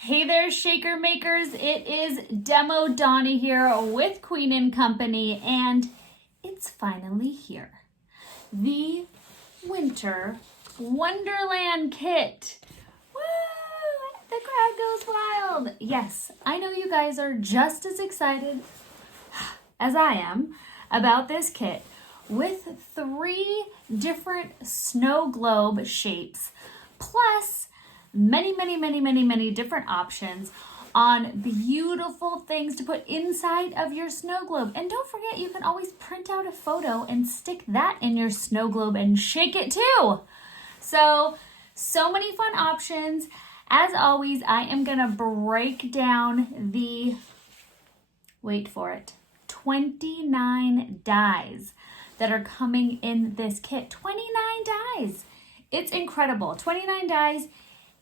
Hey there, shaker makers. It is Demo Donna here with Queen & Company, and it's finally here. The Winter Wonderland kit. Woo! The crowd goes wild. Yes, I know you guys are just as excited as I am about this kit with 3 different snow globe shapes, plus many different options on beautiful things to put inside of your snow globe. And don't forget, you can always print out a photo and stick that in your snow globe and shake it too. So many fun options. As always, I am gonna break down the, wait for it, 29 dies that are coming in this kit. 29 dies. It's incredible. 29 dies,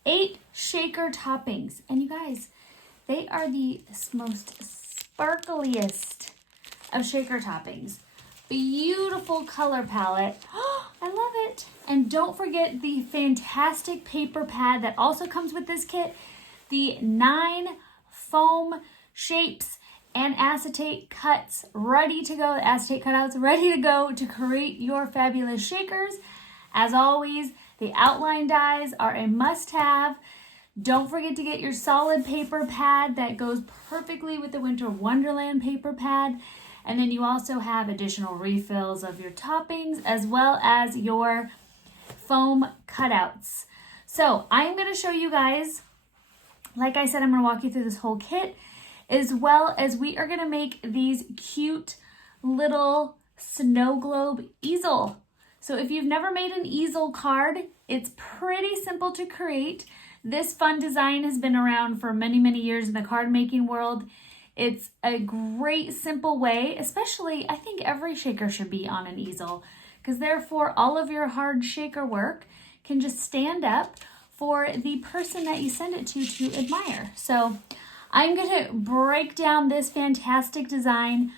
8 shaker toppings. And you guys, they are the most sparkliest of shaker toppings. Beautiful color palette. I love it. And don't forget the fantastic paper pad that also comes with this kit. The 9 foam shapes and acetate cuts ready to go. Acetate cutouts ready to go to create your fabulous shakers. As always, the outline dies are a must-have. Don't forget to get your solid paper pad that goes perfectly with the Winter Wonderland paper pad. And then you also have additional refills of your toppings as well as your foam cutouts. So I'm going to show you guys, like I said, I'm going to walk you through this whole kit, as well as we are going to make these cute little snow globe easel. So if you've never made an easel card, it's pretty simple to create. This fun design has been around for many years in the card making world. It's a great simple way, especially I think every shaker should be on an easel, because therefore all of your hard shaker work can just stand up for the person that you send it to admire. So I'm going to break down this fantastic design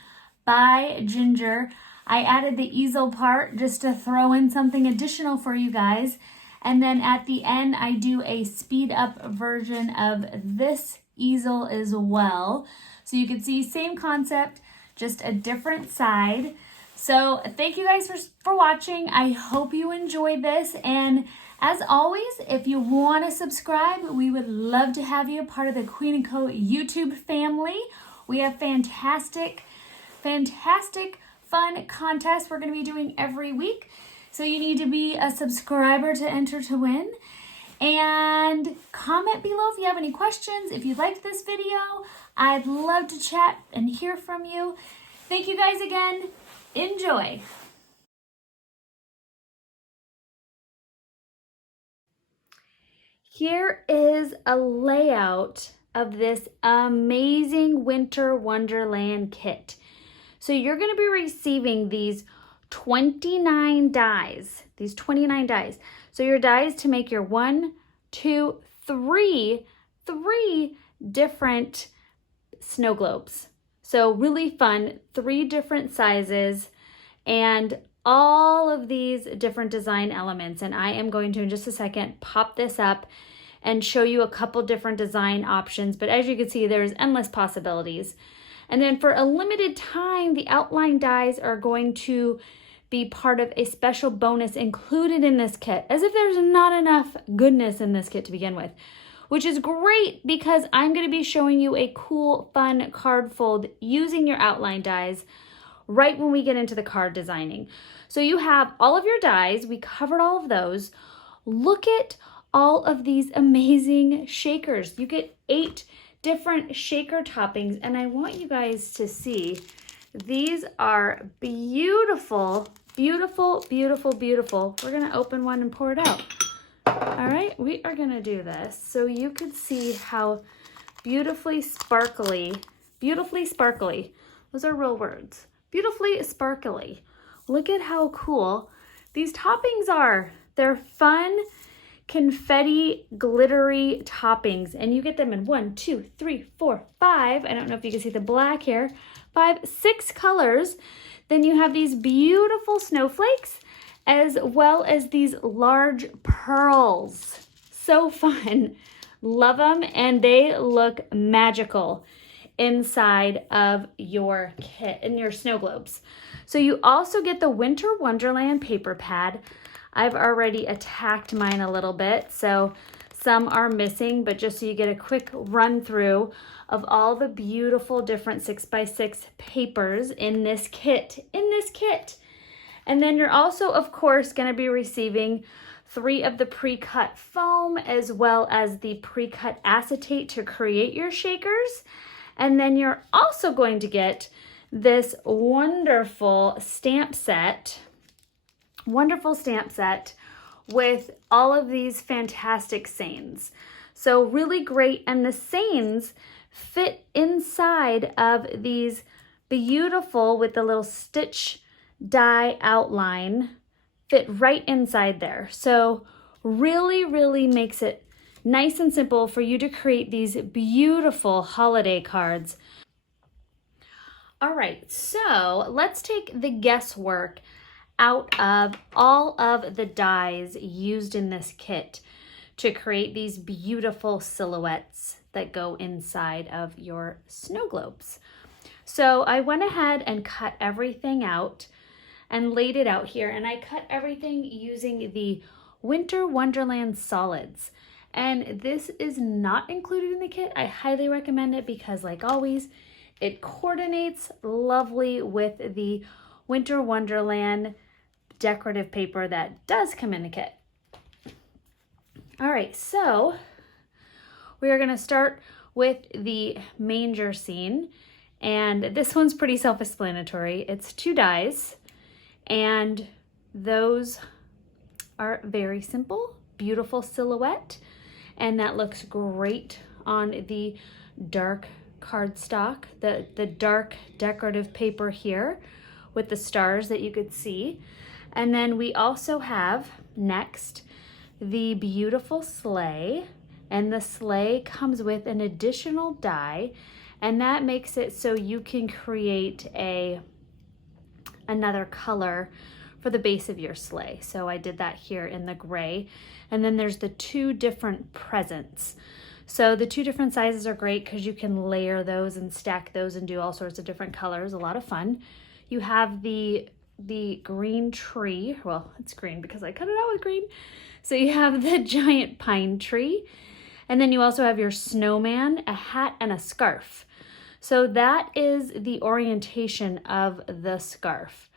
by Ginger. I added the easel part just to throw in something additional for you guys. And then at the end, I do a speed up version of this easel as well. So you can see same concept, just a different side. So thank you guys for watching. I hope you enjoyed this. And as always, if you want to subscribe, we would love to have you a part of the Queen & Co. YouTube family. We have fantastic fun contests we're going to be doing every week. So you need to be a subscriber to enter to win. And comment below if you have any questions. If you liked this video, I'd love to chat and hear from you. Thank you guys again. Enjoy. Here is a layout of this amazing Winter Wonderland kit. So you're going to be receiving these 29 dies, So your dies to make your 1, 2, 3 different snow globes. So really fun, 3 different sizes and all of these different design elements. And I am going to, in just a second, pop this up and show you a couple different design options. But as you can see, there's endless possibilities. And then for a limited time, the outline dies are going to be part of a special bonus included in this kit, as if there's not enough goodness in this kit to begin with, which is great because I'm going to be showing you a cool, fun card fold using your outline dies right when we get into the card designing. So you have all of your dies. We covered all of those. Look at all of these amazing shakers. You get 8 different shaker toppings, and I want you guys to see these are beautiful. We're gonna open one and pour it out. All right, we are gonna do this so you could see how beautifully sparkly, those are real words, beautifully sparkly. Look at how cool these toppings are. They're fun, confetti, glittery toppings, and you get them in 1, 2, 3, 4, 5. I don't know if you can see the black here. 5, 6 colors. Then you have these beautiful snowflakes as well as these large pearls. So fun. Love them, and they look magical inside of your kit, in your snow globes. So you also get the Winter Wonderland paper pad. I've already attacked mine a little bit, so some are missing, but just so you get a quick run through of all the beautiful different 6x6 papers in this kit, And then you're also, of course, going to be receiving 3 of the pre-cut foam as well as the pre-cut acetate to create your shakers. And then you're also going to get this wonderful stamp set with all of these fantastic seines. So really great, and the seines fit inside of these beautiful, with the little stitch die outline, fit right inside there. So really makes it nice and simple for you to create these beautiful holiday cards. All right, so let's take the guesswork out of all of the dies used in this kit to create these beautiful silhouettes that go inside of your snow globes. So I went ahead and cut everything out and laid it out here, and I cut everything using the Winter Wonderland solids. And this is not included in the kit. I highly recommend it because, like always, it coordinates lovely with the Winter Wonderland decorative paper that does come in the kit. All right, so we are going to start with the manger scene, and this one's pretty self-explanatory. It's 2 dies, and those are very simple, beautiful silhouette, and that looks great on the dark cardstock, the dark decorative paper here with the stars that you could see. And then we also have next the beautiful sleigh, and the sleigh comes with an additional die, and that makes it so you can create another color for the base of your sleigh. So I did that here in the gray. And then there's the 2 different presents. So the 2 different sizes are great because you can layer those and stack those and do all sorts of different colors. A lot of fun. You have the green tree. Well, it's green because I cut it out with green. So you have the giant pine tree. And then you also have your snowman, a hat, and a scarf. So that is the orientation of the scarf.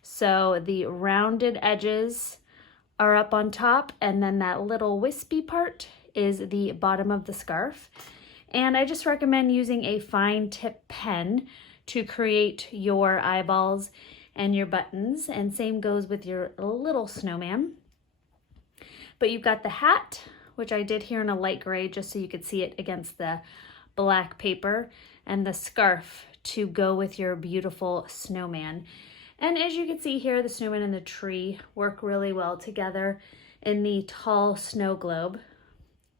So the rounded edges are up on top, and then that little wispy part is the bottom of the scarf. And I just recommend using a fine tip pen to create your eyeballs and your buttons, and same goes with your little snowman. But you've got the hat, which I did here in a light gray just so you could see it against the black paper, and the scarf to go with your beautiful snowman. And as you can see here, the snowman and the tree work really well together in the tall snow globe.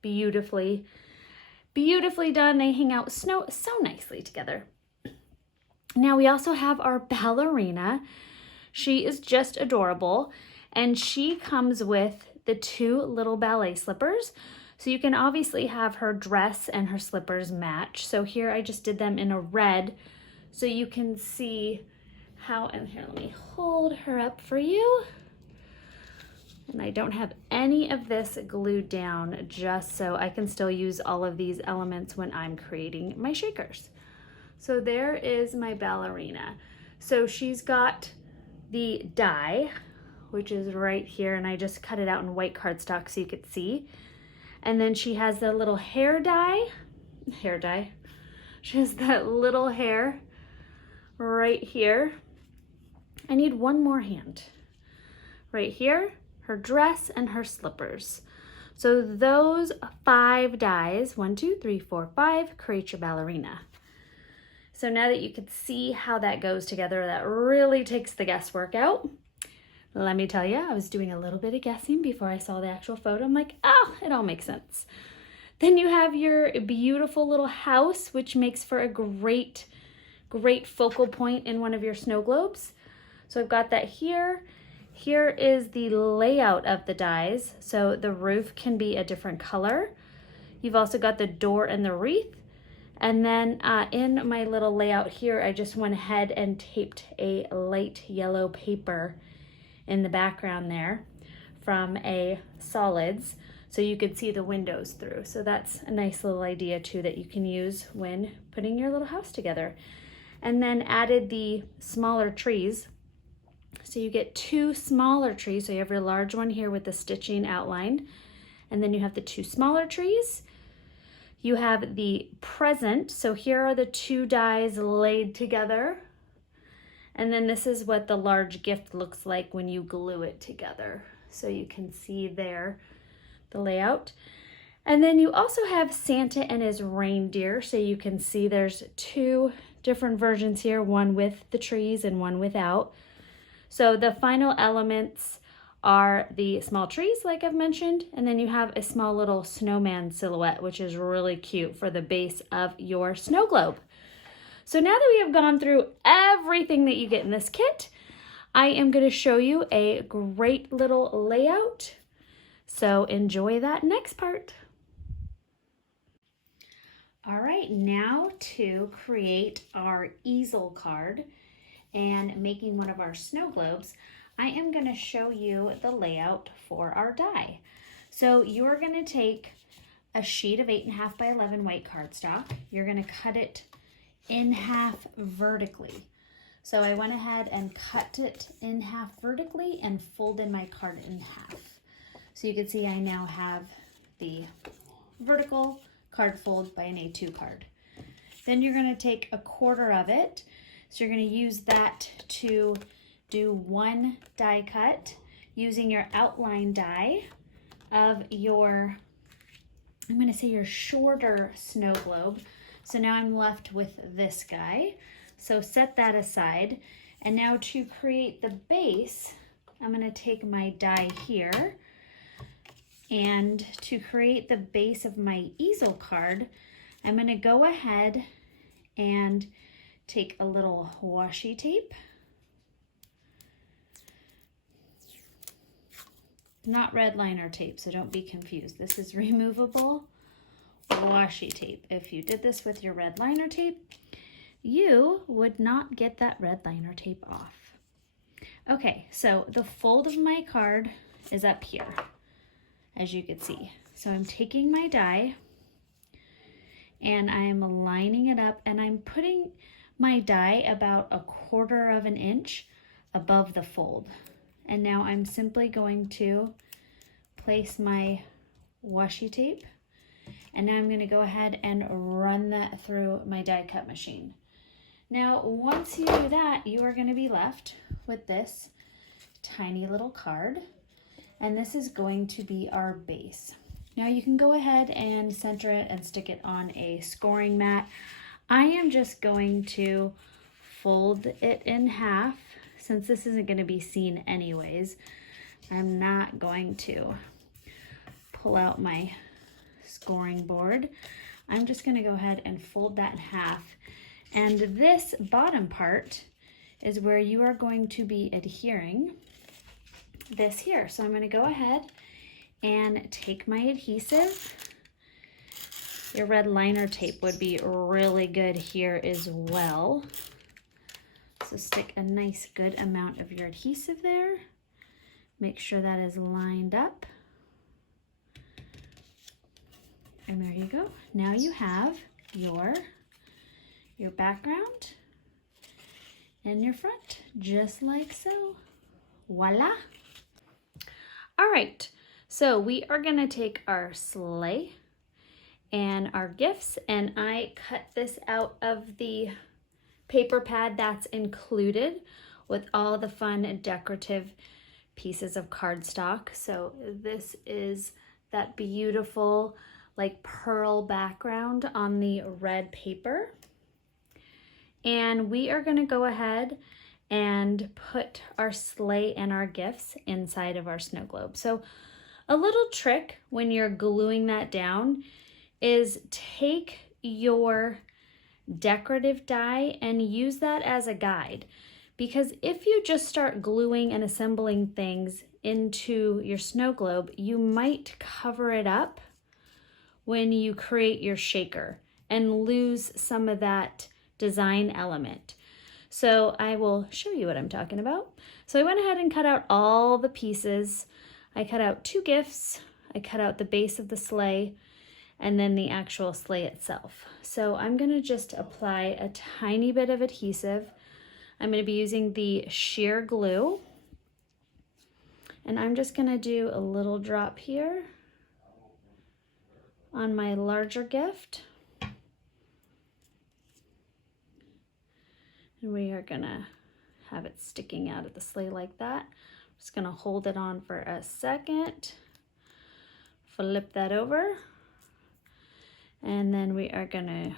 Beautifully done. They hang out so nicely together. Now we also have our ballerina. She is just adorable, and she comes with the 2 little ballet slippers. So you can obviously have her dress and her slippers match. So here I just did them in a red so you can see how, and here, let me hold her up for you. And I don't have any of this glued down just so I can still use all of these elements when I'm creating my shakers. So there is my ballerina. So she's got the die, which is right here, and I just cut it out in white cardstock so you could see. And then she has the little hair die. She has that little hair right here. I need one more hand. Right here, her dress and her slippers. So those 5 dies, 1, 2, 3, 4, 5, create your ballerina. So now that you can see how that goes together, that really takes the guesswork out. Let me tell you, I was doing a little bit of guessing before I saw the actual photo. I'm like, oh, it all makes sense. Then you have your beautiful little house, which makes for a great focal point in one of your snow globes. So I've got that here. Here is the layout of the dies. So the roof can be a different color. You've also got the door and the wreath. And then in my little layout here, I just went ahead and taped a light yellow paper in the background there from a solids, so you could see the windows through. So that's a nice little idea too that you can use when putting your little house together. And then added the smaller trees. So you get two smaller trees. So you have your large one here with the stitching outlined, and then you have the two smaller trees. You have the present. So here are the two dies laid together. And then this is what the large gift looks like when you glue it together. So you can see there the layout. And then you also have Santa and his reindeer. So you can see there's two different versions here, one with the trees and one without. So the final elements are the small trees, like I've mentioned, and then you have a small little snowman silhouette, which is really cute for the base of your snow globe. So now that we have gone through everything that you get in this kit, I am going to show you a great little layout. So enjoy that next part. All right, now to create our easel card and making one of our snow globes, I am going to show you the layout for our die. So you're going to take a sheet of 8.5 by 11 white cardstock. You're going to cut it in half vertically. So I went ahead and cut it in half vertically and folded my card in half. So you can see I now have the vertical card fold by an A2 card. Then you're going to take a quarter of it. So you're going to use that to do one die cut using your outline die of your, I'm going to say your shorter snow globe. So now I'm left with this guy. So set that aside. And now to create the base, I'm going to take my die here. And to create the base of my easel card, I'm going to go ahead and take a little washi tape. Not red liner tape, so don't be confused. This is removable washi tape. If you did this with your red liner tape, you would not get that red liner tape off. Okay, so the fold of my card is up here, as you can see. So I'm taking my die and I'm lining it up, and I'm putting my die about 1/4 of an inch above the fold. And now I'm simply going to place my washi tape, and now I'm going to go ahead and run that through my die cut machine. Now, once you do that, you are going to be left with this tiny little card, and this is going to be our base. Now you can go ahead and center it and stick it on a scoring mat. I am just going to fold it in half. Since this isn't going to be seen anyways, I'm not going to pull out my scoring board. I'm just going to go ahead and fold that in half. And this bottom part is where you are going to be adhering this here. So I'm going to go ahead and take my adhesive. Your red liner tape would be really good here as well. So stick a nice good amount of your adhesive there. Make sure that is lined up. And there you go. Now you have your background and your front, just like so. Voila. All right, so we are gonna take our sleigh and our gifts, and I cut this out of the paper pad that's included with all the fun decorative pieces of cardstock. So this is that beautiful like pearl background on the red paper. And we are going to go ahead and put our sleigh and our gifts inside of our snow globe. So a little trick when you're gluing that down is take your decorative die and use that as a guide, because if you just start gluing and assembling things into your snow globe, you might cover it up when you create your shaker and lose some of that design element. So I will show you what I'm talking about. So I went ahead and cut out all the pieces. I cut out 2 gifts. I cut out the base of the sleigh and then the actual sleigh itself. So I'm gonna just apply a tiny bit of adhesive. I'm gonna be using the sheer glue, and I'm just gonna do a little drop here on my larger gift. And we are gonna have it sticking out of the sleigh like that. I'm just gonna hold it on for a second, flip that over, and then we are gonna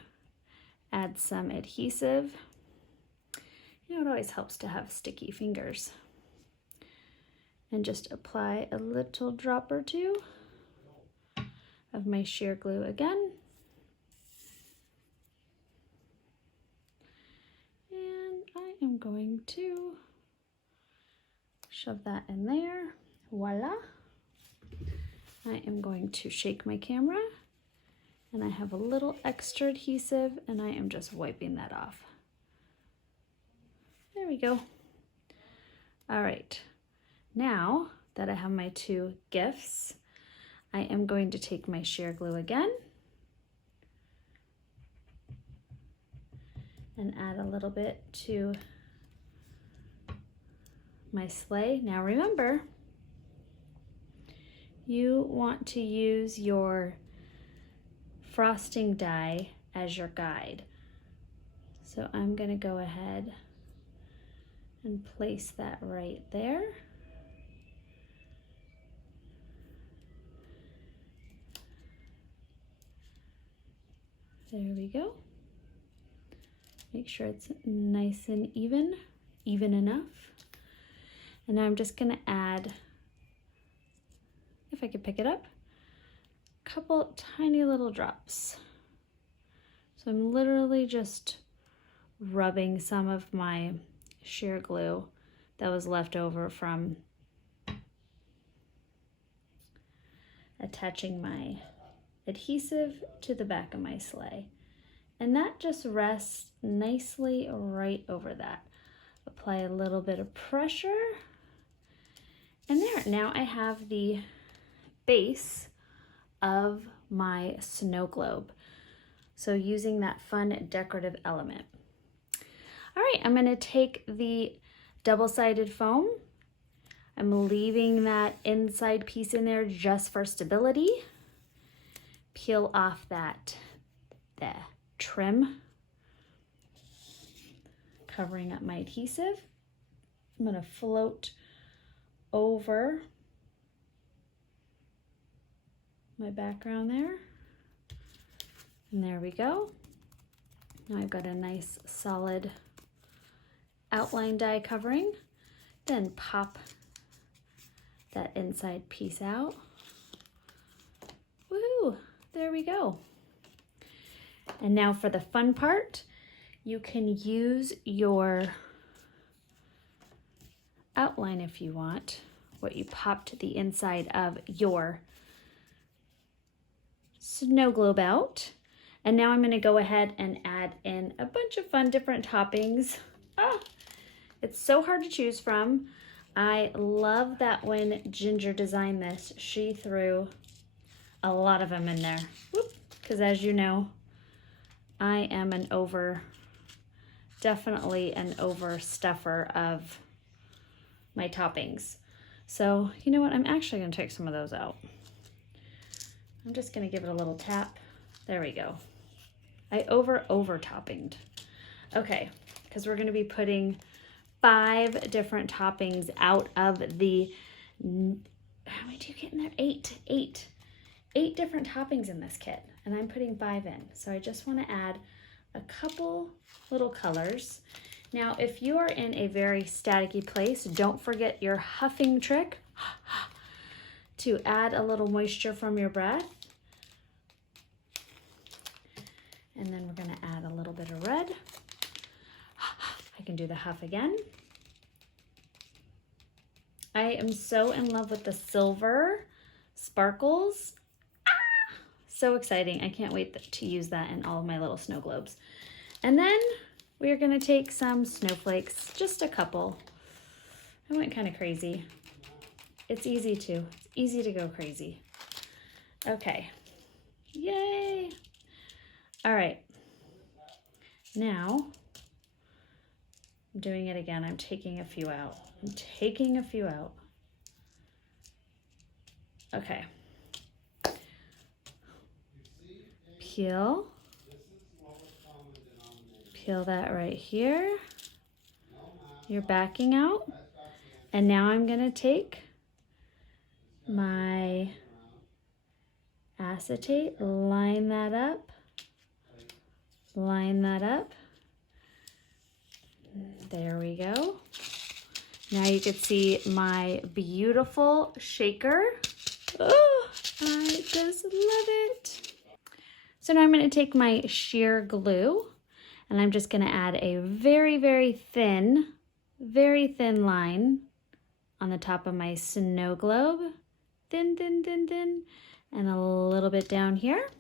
add some adhesive. You know, it always helps to have sticky fingers. And just apply a little drop or 2 of my sheer glue again. I'm going to shove that in there. Voila. I am going to shake my camera, and I have a little extra adhesive, and I am just wiping that off. There we go. All right, now that I have my 2 gifts, I am going to take my sheer glue again and add a little bit to my sleigh. Now remember, you want to use your frosting die as your guide. So I'm gonna go ahead and place that right there. There we go. Make sure it's nice and even enough. And now I'm just gonna add, if I could pick it up, a couple tiny little drops. So I'm literally just rubbing some of my sheer glue that was left over from attaching my adhesive to the back of my sleigh. And that just rests nicely right over that. Apply a little bit of pressure. And there, now I have the base of my snow globe. So using that fun decorative element. All right, I'm gonna take the double-sided foam. I'm leaving that inside piece in there just for stability. Peel off the trim, covering up my adhesive. I'm gonna float over my background there. And there we go. Now I've got a nice solid outline die covering. Then pop that inside piece out. Woohoo! There we go. And now for the fun part, you can use your outline if you want, what you popped the inside of your snow globe out. And now I'm going to go ahead and add in a bunch of fun different toppings. It's so hard to choose from. I love that when Ginger designed this, she threw a lot of them in there. Because as you know, I am definitely an overstuffer of my toppings. So you know what, I'm actually gonna take some of those out. I'm just gonna give it a little tap. There we go. I over toppinged. Okay, because we're gonna be putting 5 different toppings out of the, how many do you get in there? 8 different toppings in this kit, and I'm putting 5 in. So I just want to add a couple little colors. Now, if you are in a very staticky place, don't forget your huffing trick to add a little moisture from your breath. And then we're going to add a little bit of red. I can do the huff again. I am so in love with the silver sparkles. So exciting. I can't wait to use that in all of my little snow globes. And then we are gonna take some snowflakes, just a couple. I went kind of crazy. It's easy to go crazy. Okay, yay. All right, now I'm doing it again. I'm taking a few out. Okay. Peel that right here. You're backing out. And now I'm gonna take my acetate, line that up. There we go. Now you can see my beautiful shaker. Oh, I just love it. So now I'm going to take my sheer glue and I'm just going to add a very, very thin line on the top of my snow globe. Thin, and a little bit down here.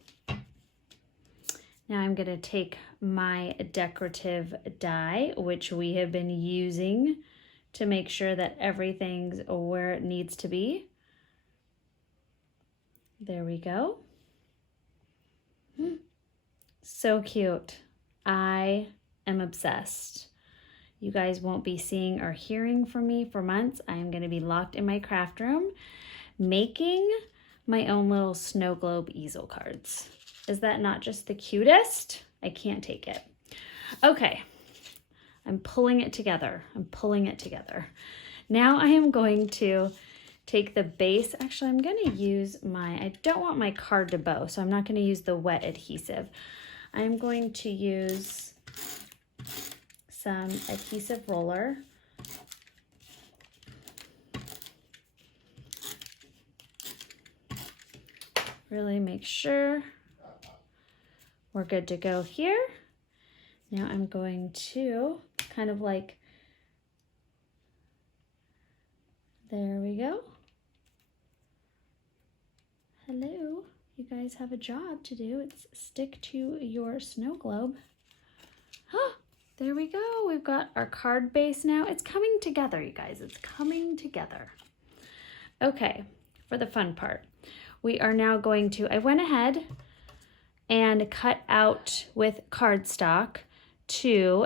Now I'm going to take my decorative die, which we have been using to make sure that everything's where it needs to be. There we go. So cute. I am obsessed. You guys won't be seeing or hearing from me for months. I am going to be locked in my craft room making my own little snow globe easel cards. Is that not just the cutest? I can't take it. Okay, I'm pulling it together. Now I am going to take the base. Actually, I'm going to use I don't want my card to bow, so I'm not going to use the wet adhesive. I'm going to use some adhesive roller. Really make sure we're good to go here. Now I'm going to kind of like, there we go. Hello, you guys have a job to do. It's stick to your snow globe. There we go. We've got our card base now. It's coming together, you guys. It's coming together. Okay, for the fun part. We are now going to, I went ahead and cut out with cardstock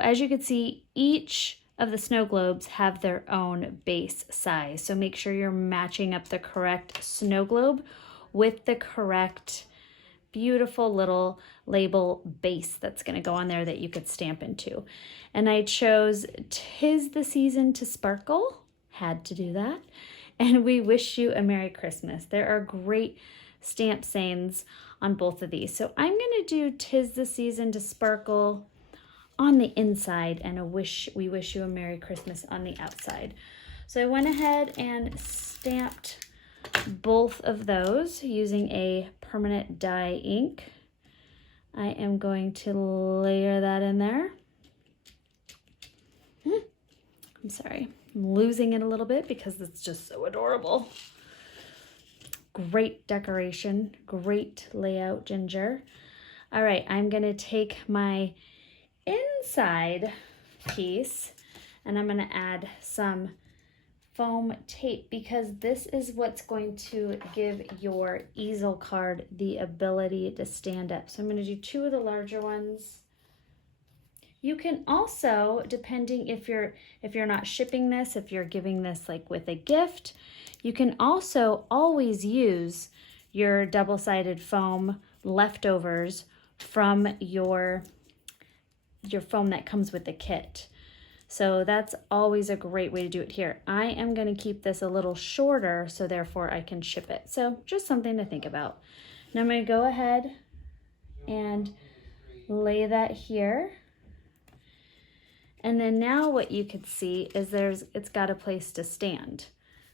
as you can see, each of the snow globes have their own base size. So make sure you're matching up the correct snow globe with the correct beautiful little label base that's going to go on there that you could stamp into. And I chose "'Tis the Season to Sparkle," had to do that, and "We Wish You a Merry Christmas." There are great stamp sayings on both of these. So I'm going to do "'Tis the Season to Sparkle" on the inside and "We Wish You a Merry Christmas" on the outside. So I went ahead and stamped both of those using a permanent dye ink. I am going to layer that in there. I'm sorry, I'm losing it a little bit because it's just so adorable. Great decoration, great layout, Ginger. All right, I'm gonna take my inside piece and I'm gonna add some foam tape because this is what's going to give your easel card the ability to stand up. So I'm going to do 2 of the larger ones. You can also, depending if you're not shipping this, if you're giving this like with a gift, you can also always use your double-sided foam leftovers from your foam that comes with the kit. So that's always a great way to do it here. I am going to keep this a little shorter, so therefore I can ship it. So just something to think about. Now I'm going to go ahead and lay that here. And then now what you can see is it's got a place to stand.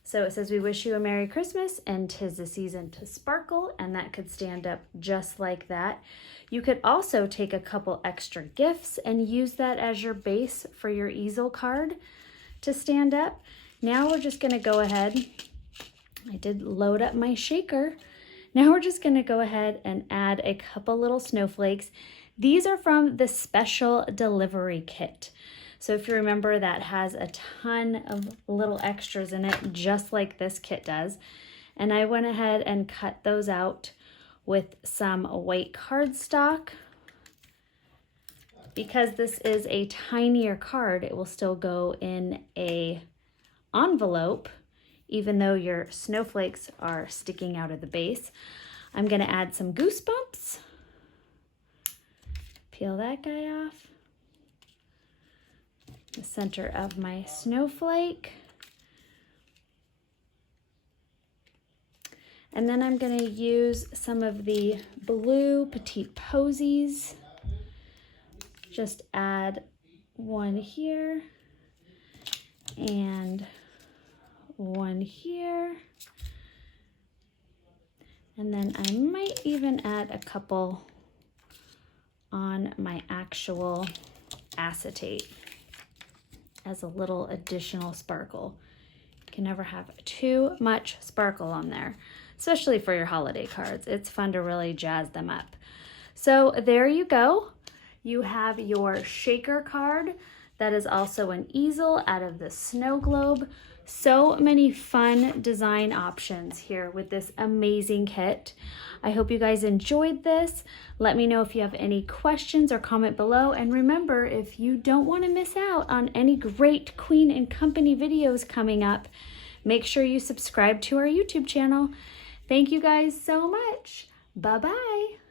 So it says, "We wish you a Merry Christmas and 'tis the season to sparkle," and that could stand up just like that. You could also take a couple extra gifts and use that as your base for your easel card to stand up. Now we're just gonna go ahead, I did load up my shaker. Now we're just going to go ahead and add a couple little snowflakes. These are from the special delivery kit. So if you remember, that has a ton of little extras in it, just like this kit does. And I went ahead and cut those out with some white cardstock. Because this is a tinier card, it will still go in a envelope, even though your snowflakes are sticking out of the base. I'm gonna add some goosebumps. Peel that guy off. The center of my snowflake. And then I'm gonna use some of the blue Petite Posies. Just add one here and one here. And then I might even add a couple on my actual acetate as a little additional sparkle. You can never have too much sparkle on there, especially for your holiday cards. It's fun to really jazz them up. So there you go. You have your shaker card that is also an easel out of the snow globe. So many fun design options here with this amazing kit. I hope you guys enjoyed this. Let me know if you have any questions or comment below. And remember, if you don't want to miss out on any great Queen & Company videos coming up, make sure you subscribe to our YouTube channel. Thank you guys so much. Bye-bye.